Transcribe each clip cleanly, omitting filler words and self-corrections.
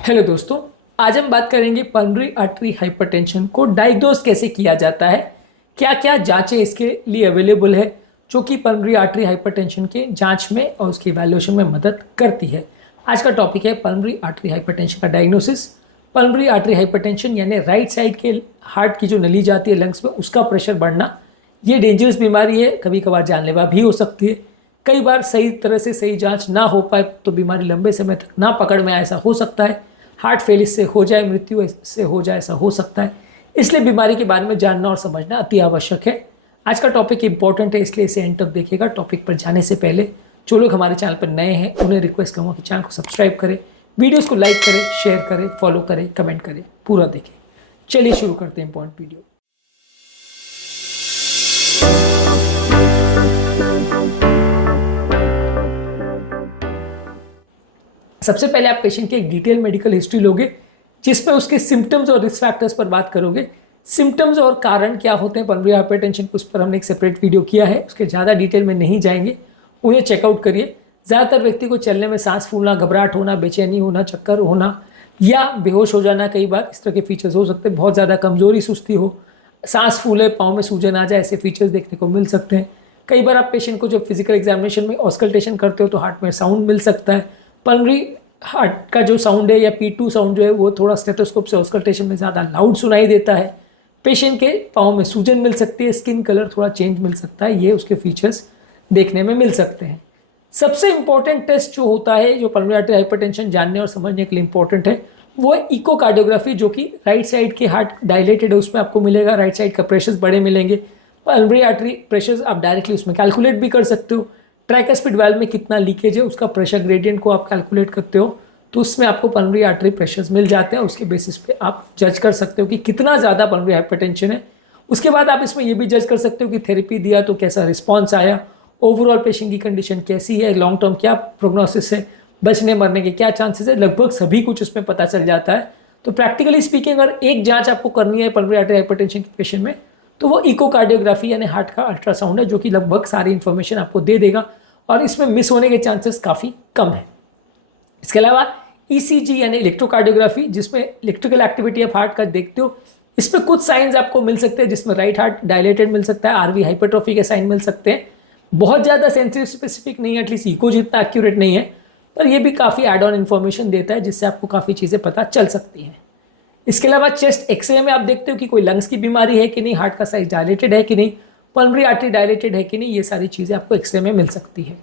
Hello दोस्तों। आज हम बात करेंगे पल्मोनरी आर्टरी हाइपरटेंशन को डायग्नोज कैसे किया जाता है, क्या क्या जांचें इसके लिए अवेलेबल है जो कि पल्मोनरी आर्टरी हाइपरटेंशन के जांच में और उसकी इवैल्यूएशन में मदद करती है। आज का टॉपिक है पल्मोनरी आर्टरी हाइपरटेंशन का डायग्नोसिस। पल्मोनरी आर्टरी हाइपरटेंशन यानी राइट साइड के हार्ट की जो नली जाती है लंग्स में उसका प्रेशर बढ़ना, ये डेंजरस बीमारी है, कभी कभार जानलेवा भी हो सकती है। कई बार सही तरह से सही जांच ना हो पाए तो बीमारी लंबे समय तक ना पकड़ में आए, ऐसा हो सकता है। हार्ट फेल इससे हो जाए, मृत्यु से हो जाए, ऐसा हो सकता है। इसलिए बीमारी के बारे में जानना और समझना अति आवश्यक है। आज का टॉपिक इंपॉर्टेंट है, इसलिए इसे एंड तक देखिएगा। टॉपिक पर जाने से पहले जो लोग हमारे चैनल पर नए हैं उन्हें रिक्वेस्ट करूँगा कि चैनल को सब्सक्राइब करें, वीडियोस को लाइक करें, शेयर करें, फॉलो करें, कमेंट करें, पूरा देखें। चलिए शुरू करते हैं इंपॉर्टेंट वीडियो। सबसे पहले आप पेशेंट की एक डिटेल मेडिकल हिस्ट्री लोगे जिसमें उसके सिम्टम्स और रिस्क फैक्टर्स पर बात करोगे। सिम्टम्स और कारण क्या होते हैं पल्मोनरी हाइपरटेंशन, उस पर हमने एक सेपरेट वीडियो किया है, उसके ज़्यादा डिटेल में नहीं जाएंगे, उन्हें चेकआउट करिए। ज़्यादातर व्यक्ति को चलने में सांस फूलना, घबराहट होना, बेचैनी होना, चक्कर होना या बेहोश हो जाना, कई बार इस तरह के फीचर्स हो सकते हैं। बहुत ज़्यादा कमजोरी, सुस्ती हो, सांस फूले, पाँव में सूजन आ जाए, ऐसे फीचर्स देखने को मिल सकते हैं। कई बार आप पेशेंट को जब फिजिकल एग्जामिनेशन में ऑस्कल्टेशन करते हो तो हार्ट में साउंड मिल सकता है। पल्मोनरी हार्ट का जो साउंड है या P2 साउंड जो है वो थोड़ा स्टेथोस्कोप से ऑस्कल्टेशन में ज़्यादा लाउड सुनाई देता है। पेशेंट के पाँव में सूजन मिल सकती है, स्किन कलर थोड़ा चेंज मिल सकता है, ये उसके फीचर्स देखने में मिल सकते हैं। सबसे इंपॉर्टेंट टेस्ट जो होता है, जो पल्मोनरी आर्टरी हाइपरटेंशन जानने और समझने के लिए इंपॉर्टेंट है, वो है इकोकार्डियोग्राफी, जो कि राइट साइड के हार्ट डायलेटेड है उसमें आपको मिलेगा। राइट साइड का प्रेशर्स बड़े मिलेंगे। पल्मोनरी आर्टरी प्रेशर्स आप डायरेक्टली उसमें कैलकुलेट भी कर सकते हो। ट्राइकस्पिड वाल्व में कितना लीकेज है उसका प्रेशर ग्रेडियंट को आप कैलकुलेट करते हो तो उसमें आपको पल्मोनरी आर्टरी प्रेशर्स मिल जाते हैं। उसके बेसिस पे आप जज कर सकते हो कि कितना ज़्यादा पल्मोनरी हाइपरटेंशन है। उसके बाद आप इसमें ये भी जज कर सकते हो कि थेरेपी दिया तो कैसा रिस्पॉन्स आया, ओवरऑल पेशेंट की कंडीशन कैसी है, लॉन्ग टर्म क्या प्रोग्नोसिस है, बचने मरने के क्या चांसेस है, लगभग सभी कुछ उसमें पता चल जाता है। तो प्रैक्टिकली स्पीकिंग अगर एक जांच आपको करनी है पल्मोनरी आर्टरी हाइपरटेंशन के पेशेंट में तो वो इकोकार्डियोग्राफी यानी हार्ट का अल्ट्रासाउंड है, जो कि लगभग सारी इन्फॉर्मेशन आपको दे देगा और इसमें मिस होने के चांसेस काफ़ी कम है। इसके अलावा ECG यानी इलेक्ट्रोकार्डियोग्राफी, जिसमें इलेक्ट्रिकल एक्टिविटी ऑफ हार्ट का देखते हो, इसमें कुछ साइंस आपको मिल सकते हैं, जिसमें राइट हार्ट डायलेटेड मिल सकता है, RV हाइपरट्रॉफी के साइन मिल सकते हैं। बहुत ज़्यादा सेंसिटिव स्पेसिफिक नहीं है, एटलीस्ट इको जितना एक्यूरेट नहीं है, पर यह भी काफ़ी एड ऑन इन्फॉर्मेशन देता है जिससे आपको काफ़ी चीज़ें पता चल सकती हैं। इसके अलावा चेस्ट एक्सरे में आप देखते हो कि कोई लंग्स की बीमारी है कि नहीं, हार्ट का साइज डायलेटेड है कि नहीं, पल्मोनरी आर्टरी डायलेटेड है कि नहीं, ये सारी चीज़ें आपको एक्सरे में मिल सकती है।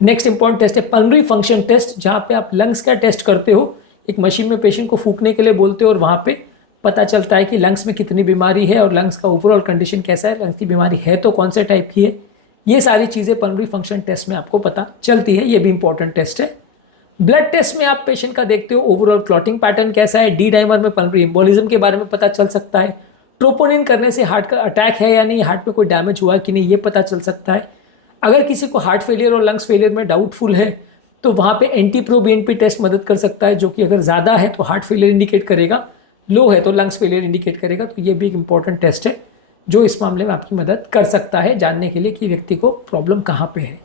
नेक्स्ट इंपॉर्टेंट टेस्ट है पल्मोनरी फंक्शन टेस्ट, जहाँ पे आप लंग्स का टेस्ट करते हो। एक मशीन में पेशेंट को फूंकने के लिए बोलते हो और वहाँ पे पता चलता है कि लंग्स में कितनी बीमारी है और लंग्स का ओवरऑल कंडीशन कैसा है, लंग्स की बीमारी है तो कौन से टाइप की है। ये सारी चीज़ें पल्मोनरी फंक्शन टेस्ट में आपको पता चलती है, ये भी इंपॉर्टेंट टेस्ट है। ब्लड टेस्ट में आप पेशेंट का देखते हो ओवरऑल क्लॉटिंग पैटर्न कैसा है, डी डाइमर में पल्मोनरी एम्बोलिज्म के बारे में पता चल सकता है, ट्रोपोनिन करने से हार्ट का अटैक है या नहीं, हार्ट में कोई डैमेज हुआ कि नहीं, ये पता चल सकता है। अगर किसी को हार्ट फेलियर और लंग्स फेलियर में डाउटफुल है तो वहाँ पे NT-proBNP टेस्ट मदद कर सकता है, जो कि अगर ज़्यादा है तो हार्ट फेलियर इंडिकेट करेगा, लो है तो लंग्स फेलियर इंडिकेट करेगा। तो ये भी एक इंपॉर्टेंट टेस्ट है जो इस मामले में आपकी मदद कर सकता है जानने के लिए कि व्यक्ति को प्रॉब्लम कहाँ पे है।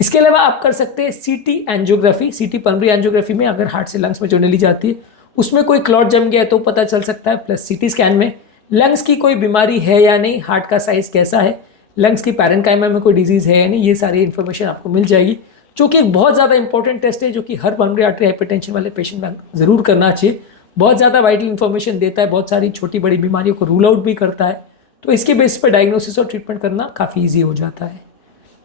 इसके अलावा आप कर सकते हैं CT angiography. CT pulmonary angiography में अगर हार्ट से लंग्स में जो नली जाती है उसमें कोई क्लॉट जम गया है तो पता चल सकता है। प्लस CT स्कैन में लंग्स की कोई बीमारी है या नहीं, हार्ट का साइज कैसा है, लंग्स की पैरेन्काइमा में कोई डिजीज़ है या नहीं, ये सारी इन्फॉर्मेशन आपको मिल जाएगी, जो कि एक बहुत ज़्यादा इंपॉर्टेंट टेस्ट है जो कि हर पल्मोनरी आर्टरी हाइपरटेंशन वाले पेशेंट में ज़रूर करना चाहिए। बहुत ज़्यादा वाइटल इन्फॉर्मेशन देता है, बहुत सारी छोटी बड़ी बीमारियों को रूल आउट भी करता है, तो इसके बेसिस पर डायग्नोसिस और ट्रीटमेंट करना काफ़ी ईजी हो जाता है।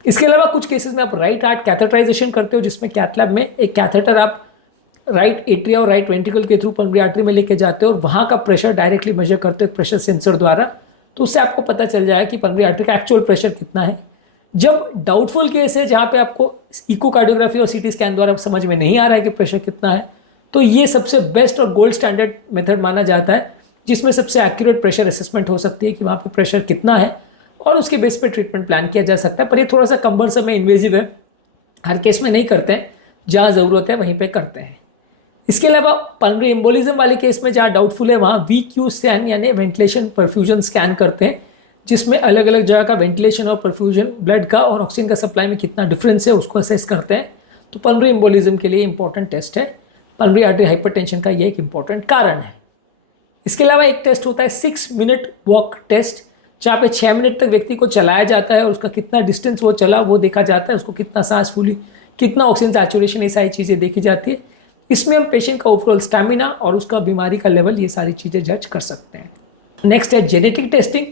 इसके अलावा कुछ केसेस में आप राइट हार्ट कैथेटराइजेशन करते हो, जिसमें कैथ लैब में एक कैथेटर आप राइट एट्रिया और राइट वेंट्रिकल के थ्रू पल्मोनरी आर्टरी में लेके जाते हो और वहाँ का प्रेशर डायरेक्टली मेजर करते हो प्रेशर सेंसर द्वारा, तो उससे आपको पता चल जाएगा कि पल्मोनरी आर्टरी का एक्चुअल प्रेशर कितना है। जब डाउटफुल केस है जहाँ पे आपको इकोकार्डियोग्राफी और CT स्कैन द्वारा समझ में नहीं आ रहा है कि प्रेशर कितना है, तो ये सबसे बेस्ट और गोल्ड स्टैंडर्ड मेथड माना जाता है, जिसमें सबसे एक्यूरेट प्रेशर असेसमेंट हो सकती है कि वहाँ पे प्रेशर कितना है और उसके बेस पे ट्रीटमेंट प्लान किया जा सकता है। पर ये थोड़ा सा कम्बरसम है, इन्वेजिव है, हर केस में नहीं करते हैं, जहाँ ज़रूरत है वहीं पर करते हैं। इसके अलावा पल्मोनरी एम्बोलिज्म वाले केस में जहाँ डाउटफुल है वहाँ VQ स्कैन यानी वेंटिलेशन परफ्यूजन स्कैन करते हैं, जिसमें अलग अलग जगह का वेंटिलेशन और परफ्यूजन, ब्लड का और ऑक्सीजन का सप्लाई में कितना डिफरेंस है उसको असेस करते हैं। तो पल्मोनरी एम्बोलिज्म के लिए इंपॉर्टेंट टेस्ट है। पल्मोनरी आर्टरी हाइपरटेंशन का ये एक इंपॉर्टेंट कारण है। इसके अलावा एक टेस्ट होता है 6 मिनट वॉक टेस्ट, जहाँ पे 6 मिनट तक व्यक्ति को चलाया जाता है और उसका कितना डिस्टेंस वो चला वो देखा जाता है, उसको कितना सांस फूली, कितना ऑक्सीजन सैचुरेशन, ये सारी चीज़ें देखी जाती है। इसमें हम पेशेंट का ओवरऑल स्टैमिना और उसका बीमारी का लेवल, ये सारी चीज़ें जज कर सकते हैं। नेक्स्ट है जेनेटिक टेस्टिंग।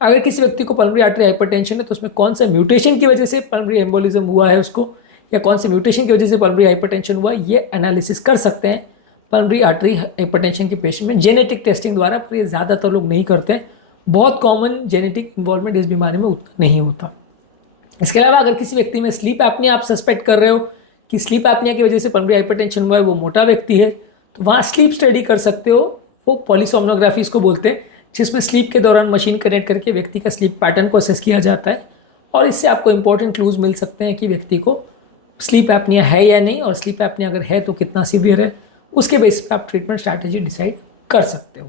अगर किसी व्यक्ति को पल्मोनरी आर्टरी हाइपरटेंशन है तो उसमें कौन सा म्यूटेशन की वजह से पल्मोनरी एम्बोलिज्म हुआ है उसको, या कौन से म्यूटेशन की वजह से पल्मोनरी हाइपरटेंशन हुआ, ये एनालिसिस कर सकते हैं पल्मोनरी आर्टरी हाइपरटेंशन के पेशेंट में जेनेटिक टेस्टिंग द्वारा। पर ये ज़्यादातर लोग नहीं करते हैं, बहुत कॉमन जेनेटिक इन्वॉल्वमेंट इस बीमारी में उतना नहीं होता। इसके अलावा अगर किसी व्यक्ति में स्लीप एपनिया आप सस्पेक्ट कर रहे हो कि स्लीप एपनिया की वजह से पल्मोनरी हाइपरटेंशन हुआ है, वो मोटा व्यक्ति है, तो वहाँ स्लीप स्टडी कर सकते हो। वो पॉलीसोम्नोग्राफी इसको बोलते हैं, जिसमें स्लीप के दौरान मशीन कनेक्ट करके व्यक्ति का स्लीप पैटर्न को असेस किया जाता है और इससे आपको इंपॉर्टेंट क्लूज मिल सकते हैं कि व्यक्ति को स्लीप एपनिया है या नहीं, और स्लीप एपनिया अगर है तो कितना सीवियर है, उसके बेसिस पे आप ट्रीटमेंट स्ट्रैटेजी डिसाइड कर सकते हो।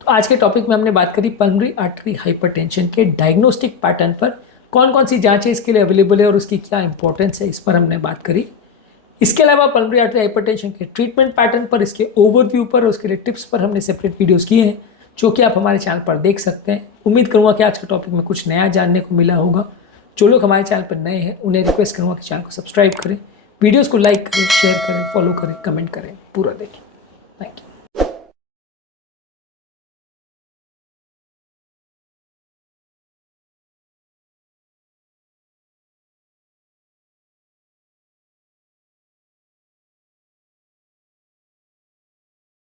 तो आज के टॉपिक में हमने बात करी पल्मोनरी आर्टरी हाइपरटेंशन के डायग्नोस्टिक पैटर्न पर, कौन कौन सी जांचें इसके लिए अवेलेबल है और उसकी क्या इंपॉर्टेंस है, इस पर हमने बात करी। इसके अलावा पल्मोनरी आर्टरी हाइपरटेंशन के ट्रीटमेंट पैटर्न पर, इसके ओवरव्यू पर और उसके लिए टिप्स पर हमने सेपरेट वीडियोस किए हैं, जो कि आप हमारे चैनल पर देख सकते हैं। उम्मीद करूँगा कि आज के टॉपिक में कुछ नया जानने को मिला होगा। जो लोग हमारे चैनल पर नए हैं उन्हें रिक्वेस्ट करूँगा कि चैनल को सब्सक्राइब करें, वीडियोज़ को लाइक करें, शेयर करें, फॉलो करें, कमेंट करें, पूरा देखें। Thank you.